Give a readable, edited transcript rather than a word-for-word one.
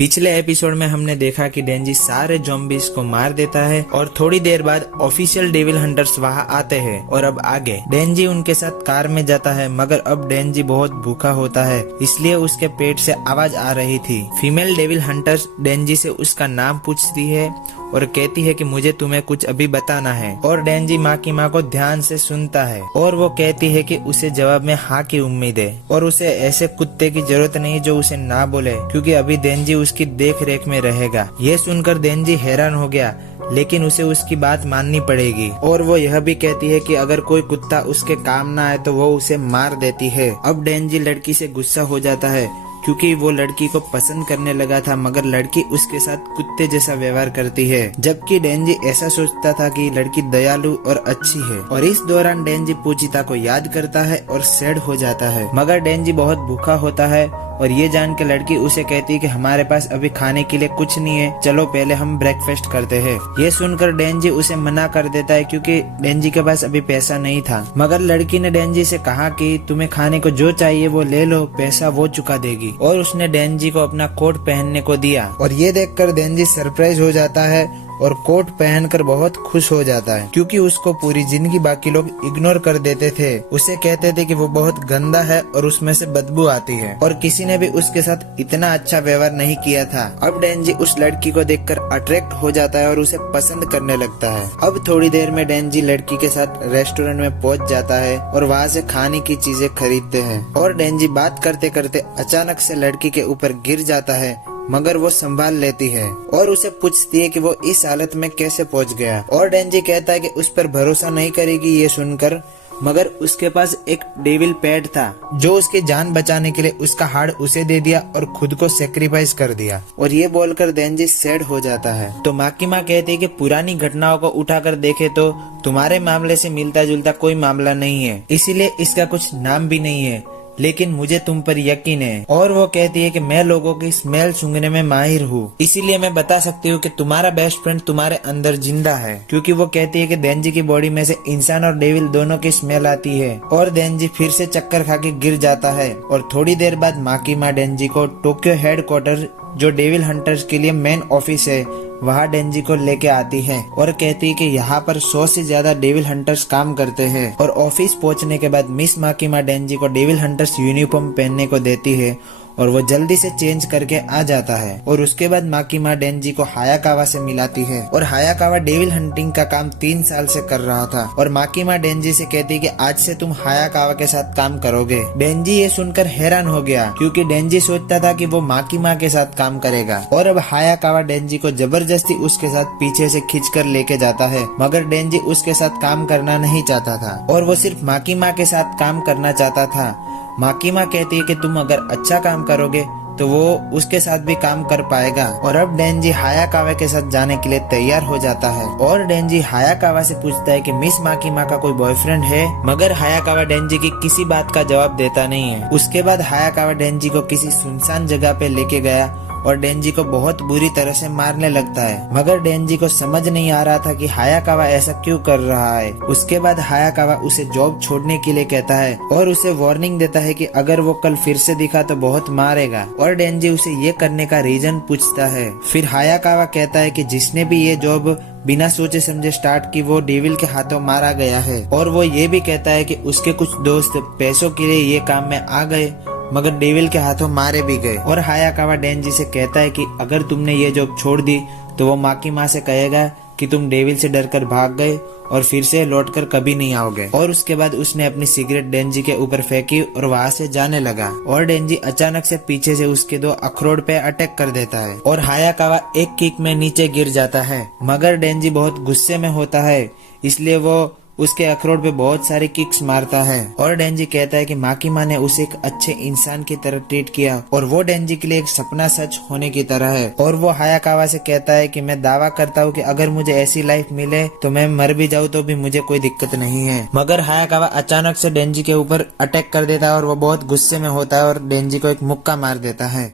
पिछले एपिसोड में हमने देखा कि डेंजी सारे ज़ॉम्बीज को मार देता है और थोड़ी देर बाद ऑफिशियल डेविल हंटर्स वहां आते हैं। और अब आगे डेंजी उनके साथ कार में जाता है, मगर अब डेंजी बहुत भूखा होता है, इसलिए उसके पेट से आवाज आ रही थी। फीमेल डेविल हंटर्स डेंजी से उसका नाम पूछती है और कहती है कि मुझे तुम्हें कुछ अभी बताना है। और डेंजी माँ की माँ को ध्यान से सुनता है और वो कहती है कि उसे जवाब में हाँ की उम्मीद है और उसे ऐसे कुत्ते की जरूरत नहीं जो उसे ना बोले, क्योंकि अभी डेंजी उसकी देख रेख में रहेगा। ये सुनकर डेंजी हैरान हो गया, लेकिन उसे उसकी बात माननी पड़ेगी। और वो यह भी कहती है कि अगर कोई कुत्ता उसके काम ना आए तो वो उसे मार देती है। अब डेंजी लड़की से गुस्सा हो जाता है, क्योंकि वो लड़की को पसंद करने लगा था, मगर लड़की उसके साथ कुत्ते जैसा व्यवहार करती है, जबकि डेंजी ऐसा सोचता था कि लड़की दयालु और अच्छी है। और इस दौरान डेंजी पूजिता को याद करता है और सैड हो जाता है, मगर डेंजी बहुत भूखा होता है और ये जान के लड़की उसे कहती है कि हमारे पास अभी खाने के लिए कुछ नहीं है, चलो पहले हम ब्रेकफास्ट करते हैं। ये सुनकर डेंजी उसे मना कर देता है, क्योंकि डेंजी के पास अभी पैसा नहीं था। मगर लड़की ने डेंजी से कहा कि तुम्हें खाने को जो चाहिए वो ले लो, पैसा वो चुका देगी। और उसने डेंजी को अपना कोट पहनने को दिया और ये देखकर डेंजी सरप्राइज हो जाता है और कोट पहनकर बहुत खुश हो जाता है, क्योंकि उसको पूरी जिंदगी बाकी लोग इग्नोर कर देते थे। उसे कहते थे कि वो बहुत गंदा है और उसमें से बदबू आती है, और किसी ने भी उसके साथ इतना अच्छा व्यवहार नहीं किया था। अब डेंजी उस लड़की को देखकर अट्रैक्ट हो जाता है और उसे पसंद करने लगता है। अब थोड़ी देर में डेंजी लड़की के साथ रेस्टोरेंट में पहुंच जाता है और वहाँ से खाने की चीजें खरीदते हैं। और डेंजी बात करते करते अचानक से लड़की के ऊपर गिर जाता है, मगर वो संभाल लेती है और उसे पूछती है कि वो इस हालत में कैसे पहुंच गया। और डेंजी कहता है कि उस पर भरोसा नहीं करेगी ये सुनकर, मगर उसके पास एक डेविल पैड था जो उसकी जान बचाने के लिए उसका हार्ट उसे दे दिया और खुद को सेक्रीफाइस कर दिया। और ये बोलकर डेंजी सैड हो जाता है। तो माँ की माँ कहती है कि पुरानी घटनाओं को उठाकर देखे तो तुम्हारे मामले से मिलता जुलता कोई मामला नहीं है, इसीलिए इसका कुछ नाम भी नहीं है, लेकिन मुझे तुम पर यकीन है। और वो कहती है कि मैं लोगों की स्मेल सूंघने में माहिर हूँ, इसीलिए मैं बता सकती हूँ कि तुम्हारा बेस्ट फ्रेंड तुम्हारे अंदर जिंदा है। क्योंकि वो कहती है कि डेंजी की बॉडी में से इंसान और डेविल दोनों की स्मेल आती है। और डेंजी फिर से चक्कर खा के गिर जाता है। और थोड़ी देर बाद माँ की माँ डेंजी को टोक्यो हेडक्वार्टर, जो डेविल हंटर्स के लिए मेन ऑफिस है, वहाँ डेंजी को लेके आती है और कहती है कि यहाँ पर 100 से ज्यादा डेविल हंटर्स काम करते हैं। और ऑफिस पहुँचने के बाद मिस माकिमा डेंजी को डेविल हंटर्स यूनिफॉर्म पहनने को देती है और वो जल्दी से चेंज करके आ जाता है। और उसके बाद माकिमा डेंजी को हायाकावा से मिलाती है और हायाकावा डेविल हंटिंग का काम 3 साल से कर रहा था। और माकिमा डेंजी से कहती है कि आज से तुम हायाकावा के साथ काम करोगे। डेंजी ये सुनकर हैरान हो गया, क्योंकि डेंजी सोचता था कि वो माकिमा के साथ काम करेगा। और अब हायाकावा डेंजी को जबरदस्ती उसके साथ पीछे से खींच कर लेके जाता है, मगर डेंजी उसके साथ काम करना नहीं चाहता था और वो सिर्फ माकिमा के साथ काम करना चाहता था। माकिमा कहती है कि तुम अगर अच्छा काम करोगे तो वो उसके साथ भी काम कर पाएगा। और अब डेंजी हायाकावा के साथ जाने के लिए तैयार हो जाता है। और डेंजी हायाकावा से पूछता है कि मिस माकिमा का कोई बॉयफ्रेंड है, मगर हायाकावा डेंजी की किसी बात का जवाब देता नहीं है। उसके बाद हायाकावा डेंजी को किसी सुनसान जगह पे लेके गया और डेंजी को बहुत बुरी तरह से मारने लगता है, मगर डेंजी को समझ नहीं आ रहा था कि हायाकावा ऐसा क्यों कर रहा है। उसके बाद हायाकावा उसे जॉब छोड़ने के लिए कहता है और उसे वार्निंग देता है कि अगर वो कल फिर से दिखा तो बहुत मारेगा। और डेंजी उसे ये करने का रीजन पूछता है। फिर हायाकावा कहता है कि जिसने भी ये जॉब बिना सोचे समझे स्टार्ट की वो डेविल के हाथों मारा गया है। और वो ये भी कहता है कि उसके कुछ दोस्त पैसों के लिए ये काम में आ गए, मगर डेविल के हाथों मारे भी गए। और हायाकावा डेंजी से कहता है कि अगर तुमने ये जॉब छोड़ दी तो वो माँ की माँ से कहेगा कि तुम डेविल से डरकर भाग गए और फिर से लौटकर कभी नहीं आओगे। और उसके बाद उसने अपनी सिगरेट डेंजी के ऊपर फेंकी और वहाँ से जाने लगा। और डेंजी अचानक से पीछे से उसके 2 अखरोट पे अटैक कर देता है और हायाकावा एक किक में नीचे गिर जाता है, मगर डेंजी बहुत गुस्से में होता है, इसलिए वो उसके अखरोट पे बहुत सारी किक्स मारता है। और डेंजी कहता है कि माकिमा ने उसे एक अच्छे इंसान की तरह ट्रीट किया और वो डेंजी के लिए एक सपना सच होने की तरह है। और वो हायाकावा से कहता है कि मैं दावा करता हूँ कि अगर मुझे ऐसी लाइफ मिले तो मैं मर भी जाऊँ तो भी मुझे कोई दिक्कत नहीं है। मगर हायाकावा अचानक से डेंजी के ऊपर अटैक कर देता है और वो बहुत गुस्से में होता है और डेंजी को एक मुक्का मार देता है।